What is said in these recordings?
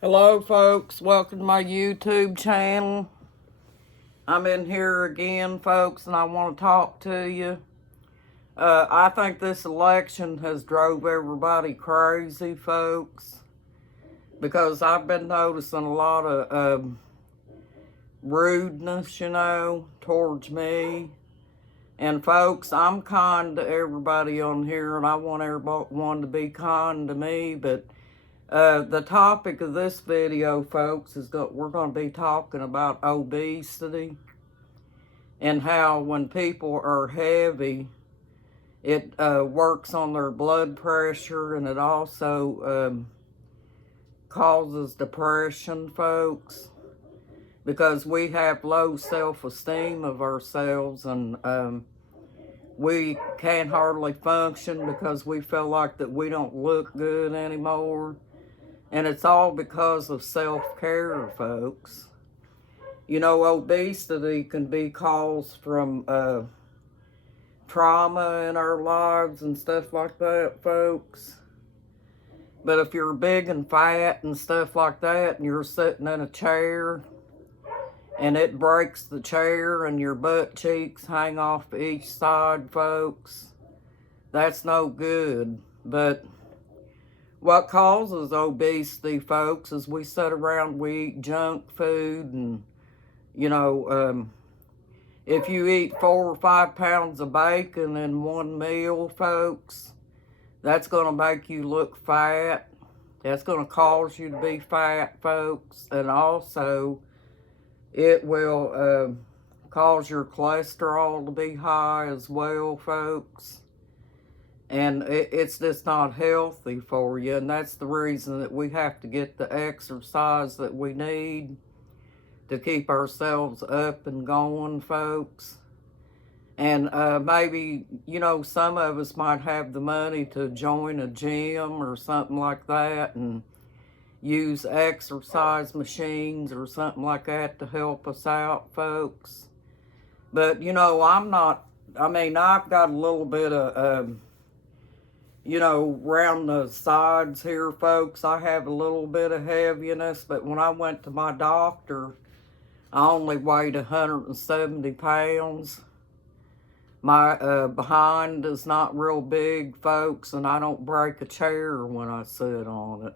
Hello, folks. Welcome to my YouTube channel. I'm in here again, folks, and I want to talk to you. I think this election has drove everybody crazy, folks, because I've been noticing a lot of rudeness, towards me. And, folks, I'm kind to everybody on here, and I want everyone to be kind to me, but the topic of this video, folks, we're going to be talking about obesity and how when people are heavy, it works on their blood pressure, and it also causes depression, folks, because we have low self-esteem of ourselves, and we can't hardly function because we feel like that we don't look good anymore. And it's all because of self-care, folks. Obesity can be caused from trauma in our lives and stuff like that, folks. But if you're big and fat and stuff like that, and you're sitting in a chair, and it breaks the chair and your butt cheeks hang off each side, folks, that's no good. But what causes obesity, folks, is we sit around, we eat junk food, and, if you eat 4 or 5 pounds of bacon in one meal, folks, that's going to make you look fat. That's going to cause you to be fat, folks. And also, it will cause your cholesterol to be high as well, folks. And it's just not healthy for you. And that's the reason that we have to get the exercise that we need to keep ourselves up and going, folks. And maybe, some of us might have the money to join a gym or something like that and use exercise machines or something like that to help us out, folks. But, I've got a little bit of, around the sides here, folks, I have a little bit of heaviness, but when I went to my doctor, I only weighed 170 pounds. My behind is not real big, folks, and I don't break a chair when I sit on it.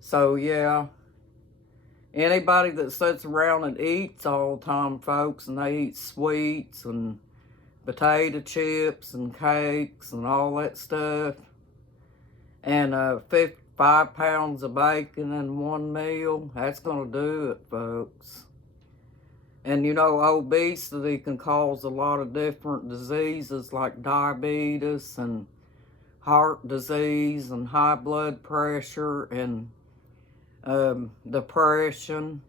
So, yeah, anybody that sits around and eats all the time, folks, and they eat sweets and potato chips and cakes and all that stuff, and 5 pounds of bacon in one meal, that's going to do it, folks. And obesity can cause a lot of different diseases like diabetes and heart disease and high blood pressure and depression.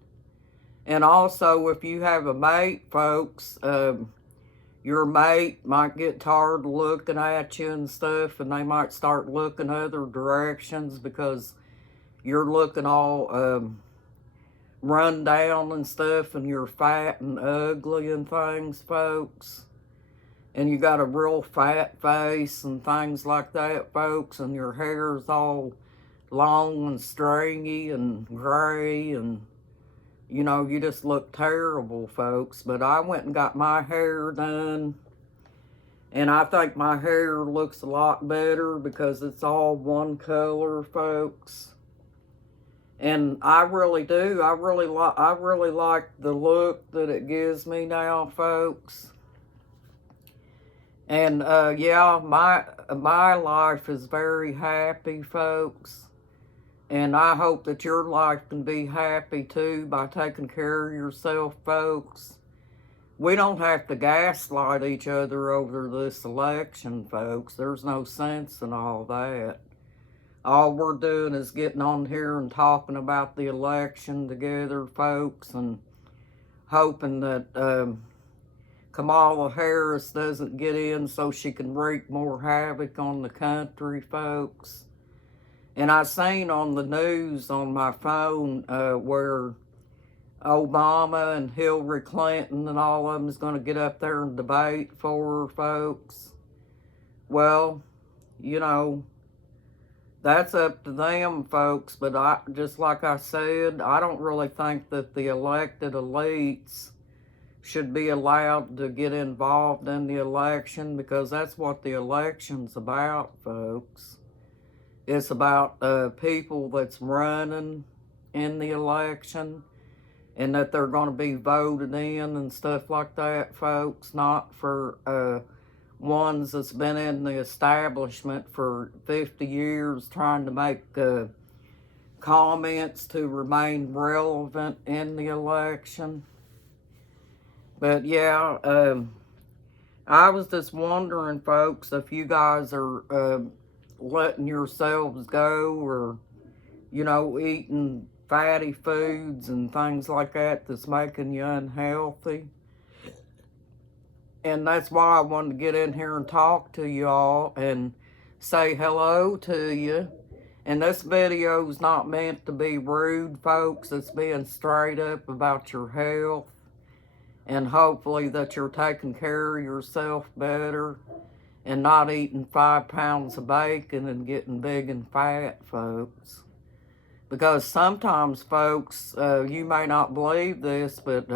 And also, if you have a mate, folks, your mate might get tired of looking at you and stuff, and they might start looking other directions because you're looking all run down and stuff, and you're fat and ugly and things, folks. And you got a real fat face and things like that, folks, and your hair's all long and stringy and gray, and you just look terrible, folks. But I went and got my hair done, and I think my hair looks a lot better because it's all one color, folks. And I really do. I really like the look that it gives me now, folks. And yeah, my life is very happy, folks. And I hope that your life can be happy too by taking care of yourself, folks. We don't have to gaslight each other over this election, folks. There's no sense in all that. All we're doing is getting on here and talking about the election together, folks, and hoping that Kamala Harris doesn't get in so she can wreak more havoc on the country, folks. And I seen on the news on my phone where Obama and Hillary Clinton and all of them is going to get up there and debate for her, folks. Well, that's up to them, folks. But just like I said, I don't really think that the elected elites should be allowed to get involved in the election, because that's what the election's about, folks. It's about people that's running in the election, and that they're going to be voted in and stuff like that, folks, not for ones that's been in the establishment for 50 years trying to make comments to remain relevant in the election. But yeah, I was just wondering, folks, if you guys are letting yourselves go, or, you know, eating fatty foods and things like that that's making you unhealthy. And that's why I wanted to get in here and talk to you all and say hello to you. And this video is not meant to be rude, folks. It's being straight up about your health, and hopefully that you're taking care of yourself better and not eating 5 pounds of bacon and getting big and fat, folks. Because sometimes, folks, you may not believe this, but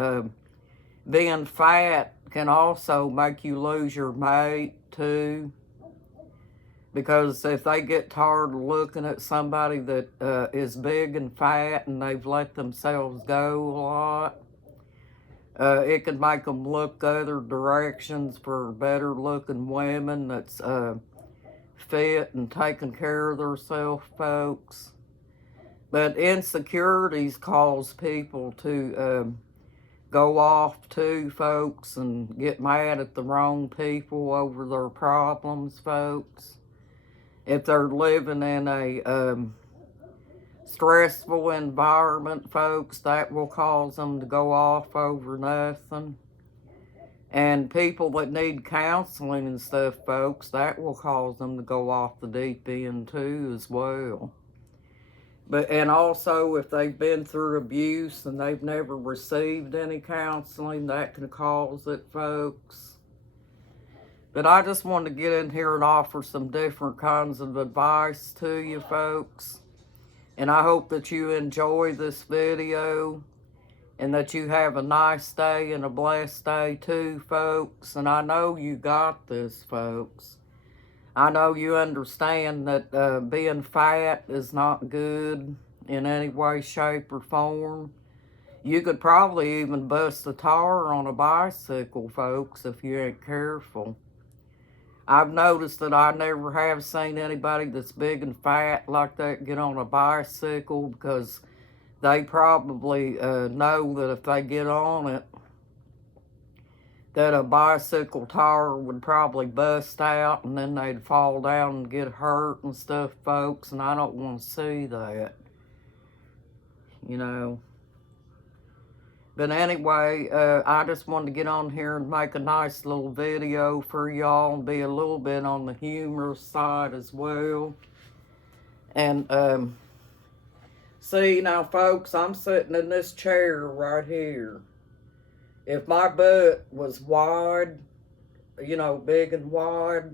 being fat can also make you lose your mate too. Because if they get tired of looking at somebody that is big and fat and they've let themselves go a lot, it can make them look other directions for better looking women that's fit and taking care of themselves, folks. But insecurities cause people to go off too, folks, and get mad at the wrong people over their problems, folks. If they're living in a stressful environment, folks, that will cause them to go off over nothing. And people that need counseling and stuff, folks, that will cause them to go off the deep end too as well. And also, if they've been through abuse and they've never received any counseling, that can cause it, folks. But I just wanted to get in here and offer some different kinds of advice to you, folks. And I hope that you enjoy this video, and that you have a nice day and a blessed day too, folks. And I know you got this, folks. I know you understand that being fat is not good in any way, shape, or form. You could probably even bust a tire on a bicycle, folks, if you ain't careful. I've noticed that I never have seen anybody that's big and fat like that get on a bicycle, because they probably know that if they get on it, that a bicycle tire would probably bust out and then they'd fall down and get hurt and stuff, folks, and I don't want to see that, you know. But anyway, I just wanted to get on here and make a nice little video for y'all and be a little bit on the humorous side as well. And see, now, folks, I'm sitting in this chair right here. If my butt was wide, you know, big and wide,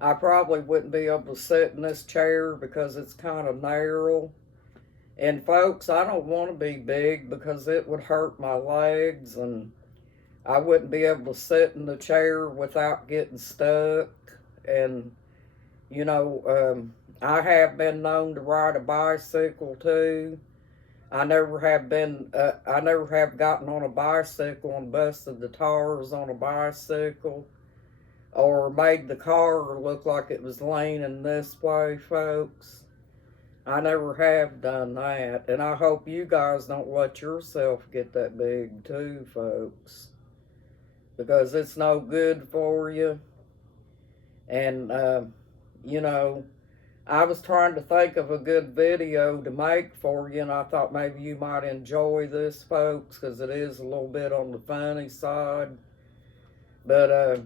I probably wouldn't be able to sit in this chair because it's kind of narrow. And folks, I don't want to be big because it would hurt my legs, and I wouldn't be able to sit in the chair without getting stuck. And, you know, I have been known to ride a bicycle too. I never have gotten on a bicycle and busted the tires on a bicycle, or made the car look like it was leaning this way, folks. I never have done that, and I hope you guys don't let yourself get that big too, folks, because it's no good for you. And, you know, I was trying to think of a good video to make for you, and I thought maybe you might enjoy this, folks, because it is a little bit on the funny side. But,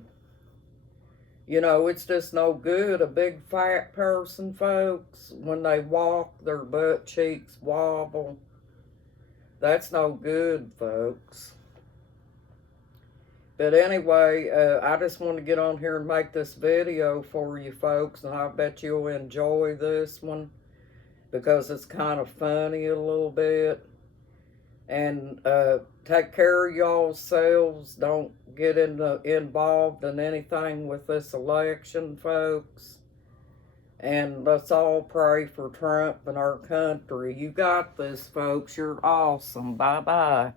you know, it's just no good. A big fat person, folks, when they walk, their butt cheeks wobble. That's no good, folks. But anyway, I just want to get on here and make this video for you folks, and I bet you'll enjoy this one because it's kind of funny a little bit. And take care of y'all selves. Don't get involved in anything with this election, folks. And let's all pray for Trump and our country. You got this, folks. You're awesome. Bye-bye.